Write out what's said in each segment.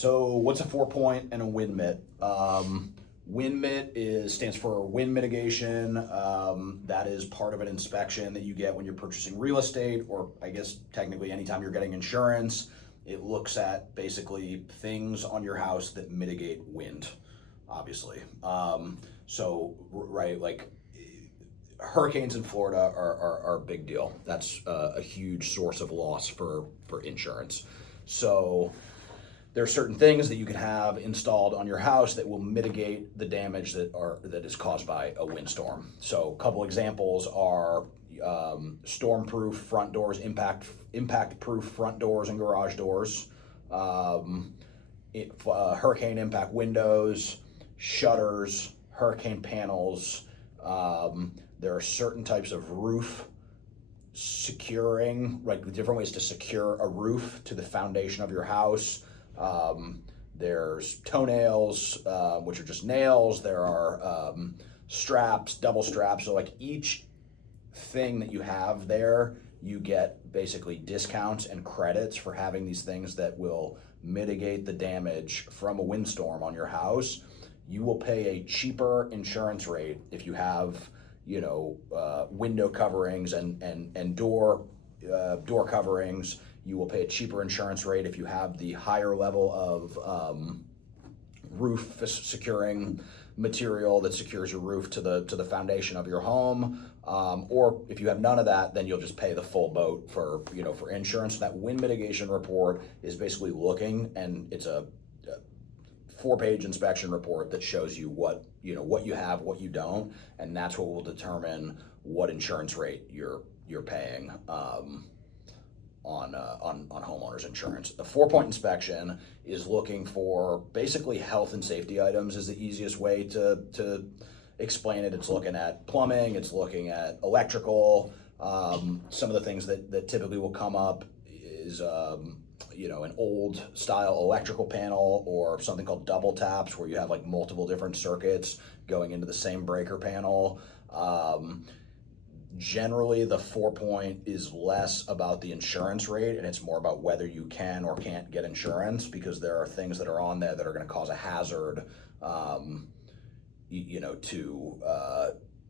So what's a 4-point and a wind mitt? Wind mitt stands for wind mitigation. That is part of an inspection that you get when you're purchasing real estate, or I guess technically anytime you're getting insurance. It looks at basically things on your house that mitigate wind, obviously. Right, like hurricanes in Florida are a big deal. That's a huge source of loss for insurance. So there are certain things that you can have installed on your house that will mitigate the damage that is caused by a windstorm. So a couple examples are storm-proof front doors, impact-proof front doors and garage doors, hurricane impact windows, shutters, hurricane panels. There are certain types of roof securing, like different ways to secure a roof to the foundation of your house. There's toenails, which are just nails. There are straps, double straps. So like each thing that you have there, you get basically discounts and credits for having these things that will mitigate the damage from a windstorm on your house. You will pay a cheaper insurance rate if you have, window coverings and door coverings. You will pay a cheaper insurance rate if you have the higher level of roof securing material that secures your roof to the foundation of your home. Or if you have none of that, then you'll just pay the full boat for insurance. That wind mitigation report is basically looking, and it's a 4-page inspection report that shows you what you have, what you don't, and that's what will determine what insurance rate you're paying on homeowners insurance. A 4-point inspection is looking for basically health and safety items is the easiest way to explain it. It's looking at plumbing, it's looking at electrical. Some of the things that typically will come up is an old style electrical panel, or something called double taps, where you have like multiple different circuits going into the same breaker panel. Generally, the 4-point is less about the insurance rate, and it's more about whether you can or can't get insurance, because there are things that are on there that are going to cause a hazard,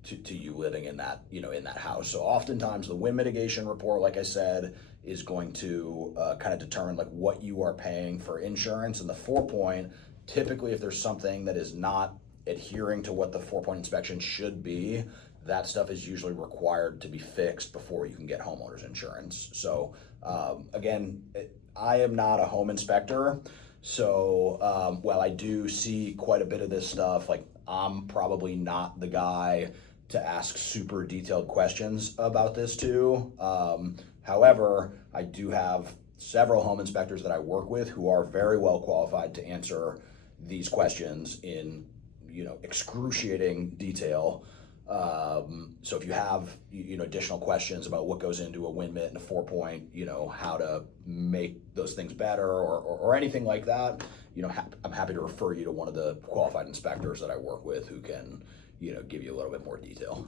to you living in that house. So oftentimes the wind mitigation report, like I said, is going to kind of determine like what you are paying for insurance. And the 4-point, typically if there's something that is not adhering to what the 4-point inspection should be, that stuff is usually required to be fixed before you can get homeowners insurance. So again, I am not a home inspector, so while I do see quite a bit of this stuff, like I'm probably not the guy to ask super detailed questions about this too. However, I do have several home inspectors that I work with who are very well qualified to answer these questions in excruciating detail. So if you have additional questions about what goes into a wind mitt and a 4-point, how to make those things better or anything like that, I'm happy to refer you to one of the qualified inspectors that I work with who can give you a little bit more detail.